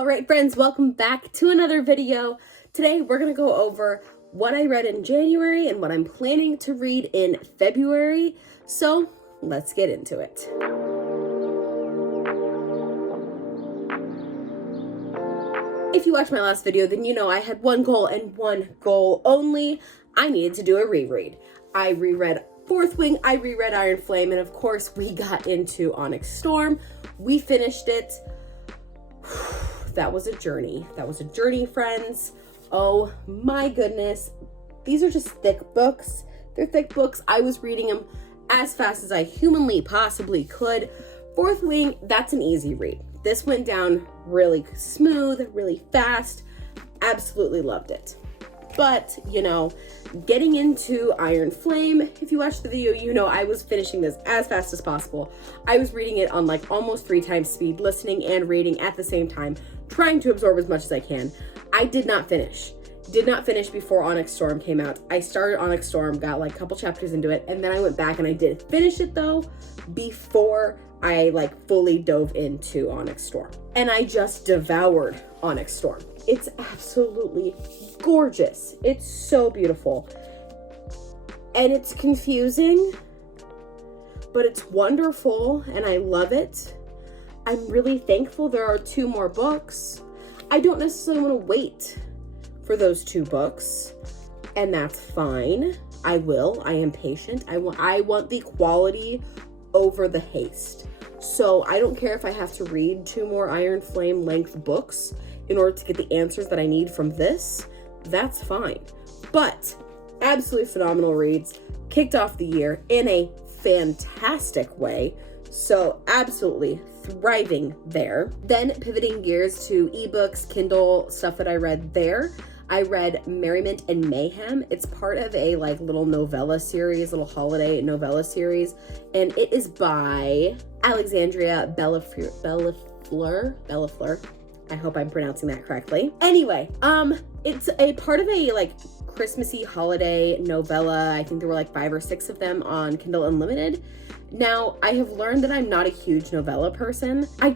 All right, friends, welcome back to another video. Today, we're going to go over what I read in January and what I'm planning to read in February. So let's get into it. If you watched my last video, then you know I had one goal and one goal only. I needed to do a reread. I reread Fourth Wing, I reread Iron Flame, and of course we got into Onyx Storm. We finished it. That was a journey. That was a journey, friends. Oh my goodness. These are just thick books. They're thick books. I was reading them as fast as I humanly possibly could. Fourth Wing, that's an easy read. This went down really smooth, really fast. Absolutely loved it. But, you know, getting into Iron Flame, if you watched the video, you know I was finishing this as fast as possible. I was reading it on like almost 3 times speed, listening and reading at the same time, trying to absorb as much as I can. I did not finish. Did not finish before Onyx Storm came out. I started Onyx Storm, got like a couple chapters into it, and then I went back and I did finish it though before I like fully dove into Onyx Storm. And I just devoured Onyx Storm. It's absolutely gorgeous. It's so beautiful. And it's confusing, but it's wonderful and I love it. I'm really thankful there are 2 more books. I don't necessarily want to wait for those 2 books, and that's fine. I will. I am patient. I want the quality over the haste. So I don't care if I have to read 2 more Iron Flame length books in order to get the answers that I need from this. That's fine. But absolutely phenomenal reads. Kicked off the year in a fantastic way. So absolutely thriving there. Then pivoting gears to ebooks, Kindle, stuff that I read there. I read Merriment and Mayhem. It's part of a like little novella series, little holiday novella series. And it is by Alexandria Bellafleur. I hope I'm pronouncing that correctly. Anyway, it's a part of a like Christmassy holiday novella. I think there were like 5 or 6 of them on Kindle Unlimited. Now, I have learned that I'm not a huge novella person. I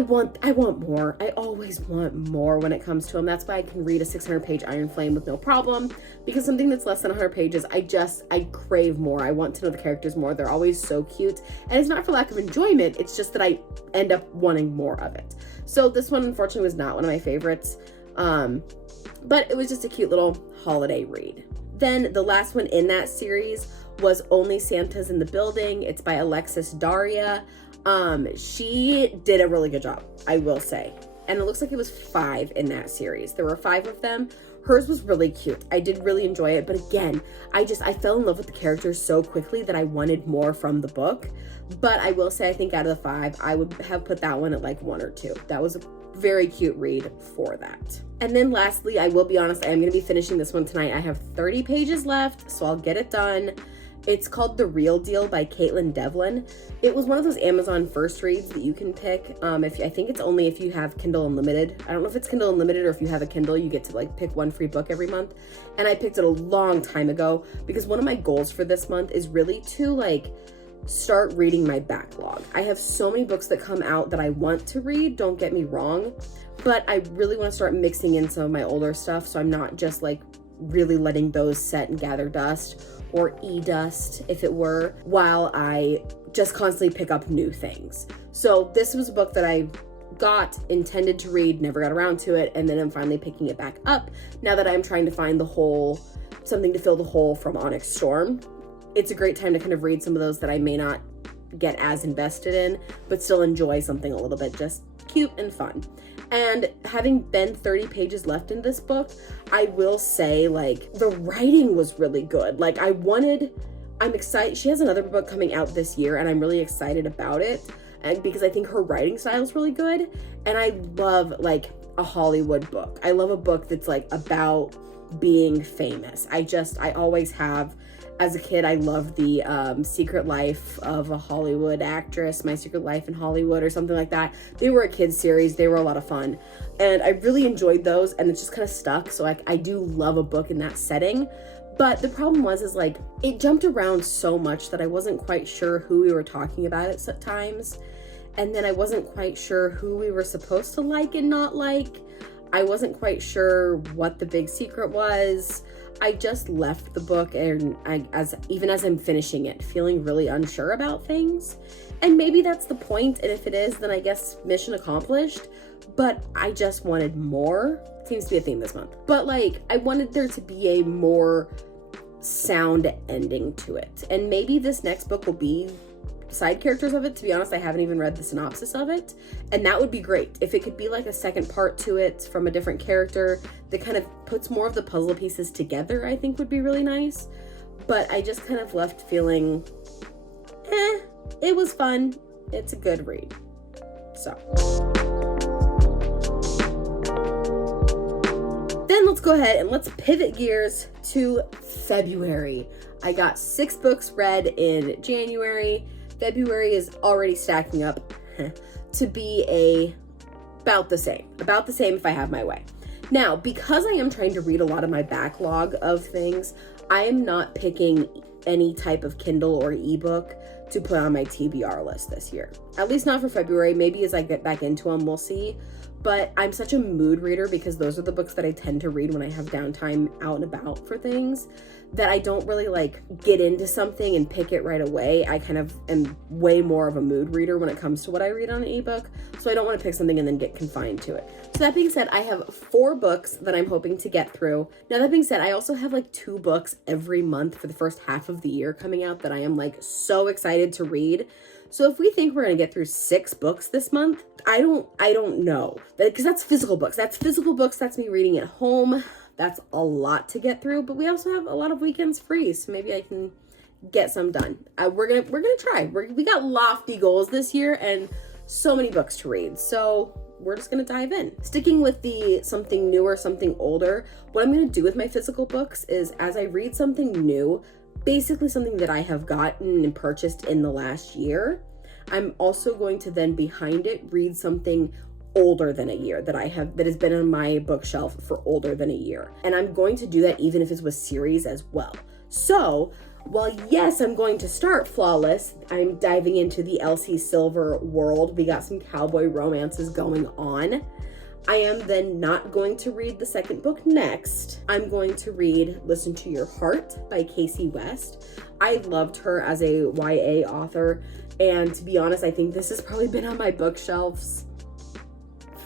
want more. I always want more when it comes to them. That's why I can read a 600-page Iron Flame with no problem, because something that's less than 100 pages, I crave more. I want to know the characters more. They're always so cute. And it's not for lack of enjoyment. It's just that I end up wanting more of it. So this one, unfortunately, was not one of my favorites. But it was just a cute little holiday read. Then the last one in that series was Only Santa's in the Building. It's by Alexis Daria. She did a really good job, I will say. And it looks like it was 5 in that series. There were 5 of them. Hers was really cute. I did really enjoy it. But again, I fell in love with the characters so quickly that I wanted more from the book. But I will say, I think out of the 5, I would have put that one at like 1 or 2. That was a very cute read for that. And then lastly, I will be honest, I am going to be finishing this one tonight. I have 30 pages left, so I'll get it done. It's called The Real Deal by Caitlin Devlin. It was one of those Amazon first reads that you can pick. I think it's only if you have Kindle Unlimited. I don't know if it's Kindle Unlimited or if you have a Kindle, you get to like pick 1 free book every month. And I picked it a long time ago because one of my goals for this month is really to like start reading my backlog. I have so many books that come out that I want to read, don't get me wrong, but I really want to start mixing in some of my older stuff so I'm not just like really letting those set and gather dust, or e-dust if it were, while I just constantly pick up new things. So this was a book that I intended to read, never got around to it, and then I'm finally picking it back up now that I'm trying to find something to fill the hole from Onyx Storm. It's a great time to kind of read some of those that I may not get as invested in, but still enjoy something a little bit just cute and fun. And having been 30 pages left in this book, I will say like the writing was really good. Like I'm excited. She has another book coming out this year and I'm really excited about it. And because I think her writing style is really good. And I love like a Hollywood book. I love a book that's like about being famous. I always have. As a kid, I loved the Secret Life of a Hollywood Actress, My Secret Life in Hollywood or something like that. They were a kid's series. They were a lot of fun. And I really enjoyed those, and it just kind of stuck. So I do love a book in that setting. But the problem is like, it jumped around so much that I wasn't quite sure who we were talking about at times. and then I wasn't quite sure who we were supposed to like and not like. I wasn't quite sure what the big secret was. I just left the book, and even as I'm finishing it, feeling really unsure about things. And maybe that's the point, and if it is, then I guess mission accomplished. But I just wanted more. Seems to be a theme this month. But like, I wanted there to be a more sound ending to it. And maybe this next book will be side characters of it. To be honest, I haven't even read the synopsis of it, and that would be great if it could be like a second part to it from a different character that kind of puts more of the puzzle pieces together. I think would be really nice. But I just kind of left feeling it was fun, it's a good read. So then let's go ahead and let's pivot gears to February. I got 6 books read in January. February is already stacking up to be about the same if I have my way. Now, because I am trying to read a lot of my backlog of things, I am not picking any type of Kindle or ebook to put on my TBR list this year. At least not for February. Maybe as I get back into them, we'll see. But I'm such a mood reader, because those are the books that I tend to read when I have downtime out and about for things, that I don't really like get into something and pick it right away. I kind of am way more of a mood reader when it comes to what I read on an ebook. So I don't want to pick something and then get confined to it. So that being said, I have 4 books that I'm hoping to get through. Now that being said, I also have like 2 books every month for the first half of the year coming out that I am like so excited to read. So if we think we're going to get through 6 books this month, I don't know. Because that's physical books. That's physical books. That's me reading at home. That's a lot to get through, but we also have a lot of weekends free, so maybe I can get some done. We're gonna try. We got lofty goals this year and so many books to read, so we're just gonna dive in. Sticking with the something newer, something older, what I'm gonna do with my physical books is, as I read something new, basically something that I have gotten and purchased in the last year, I'm also going to then behind it read something older than a year that has been on my bookshelf for older than a year. And I'm going to do that even if it's with series as well. So while yes, I'm going to start Flawless, I'm diving into the Elsie Silver world. We got some cowboy romances going on. I am then not going to read the second book next. I'm going to read Listen to Your Heart by Casey West. I loved her as a YA author, and to be honest, I think this has probably been on my bookshelves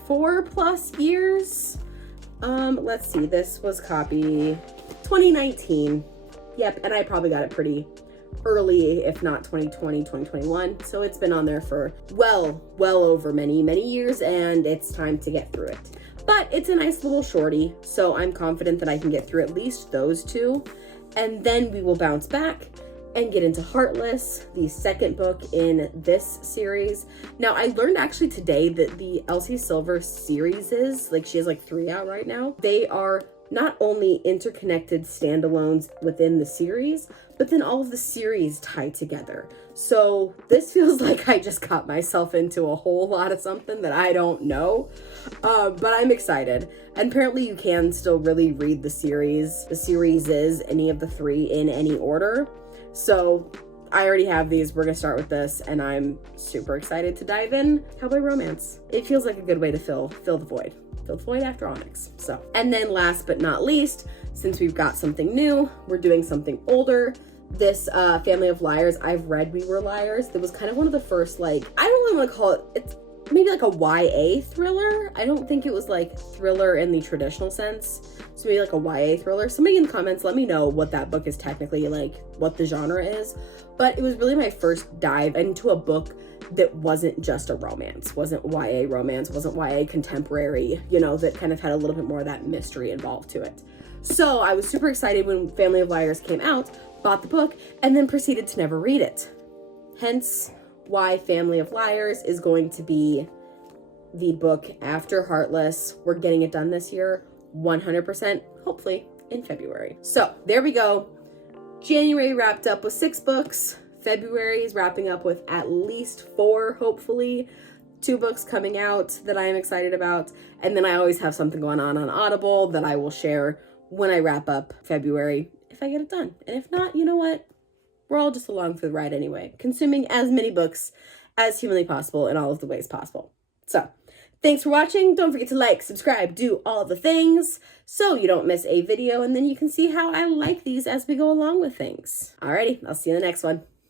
4+ years. Let's see, this was copy 2019. Yep, and I probably got it pretty early, if not 2020, 2021. So it's been on there for well over many years, and it's time to get through it. But it's a nice little shorty, so I'm confident that I can get through at least those 2. And then we will bounce back and get into Heartless, the second book in this series. Now, I learned actually today that the Elsie Silver series she has like 3 out right now. They are not only interconnected standalones within the series, but then all of the series tie together. So this feels like I just got myself into a whole lot of something that I don't know, but I'm excited. And apparently you can still really read the series. The series is any of the 3 in any order. So I already have these. We're gonna start with this, and I'm super excited to dive in. Cowboy romance. It feels like a good way to fill the void. Fill the void after Onyx. So, and then last but not least, since we've got something new, we're doing something older. This Family of Liars, I've read We Were Liars. That was kind of one of the first, I don't really want to call it, it's maybe like a YA thriller. I don't think it was like thriller in the traditional sense. So maybe like a YA thriller. Somebody in the comments, let me know what that book is technically like, what the genre is. But it was really my first dive into a book that wasn't just a romance, wasn't YA romance, wasn't YA contemporary, that kind of had a little bit more of that mystery involved to it. So I was super excited when Family of Liars came out, bought the book, and then proceeded to never read it. Hence why Family of Liars is going to be the book after Heartless. We're getting it done this year, 100%, hopefully in February. So there we go. January wrapped up with 6 books. February is wrapping up with at least 4, hopefully. 2 books coming out that I am excited about. And then I always have something going on Audible that I will share when I wrap up February, if I get it done. And if not, you know what? We're all just along for the ride anyway, consuming as many books as humanly possible in all of the ways possible. So, thanks for watching. Don't forget to like, subscribe, do all the things so you don't miss a video, and then you can see how I like these as we go along with things. Alrighty, I'll see you in the next one.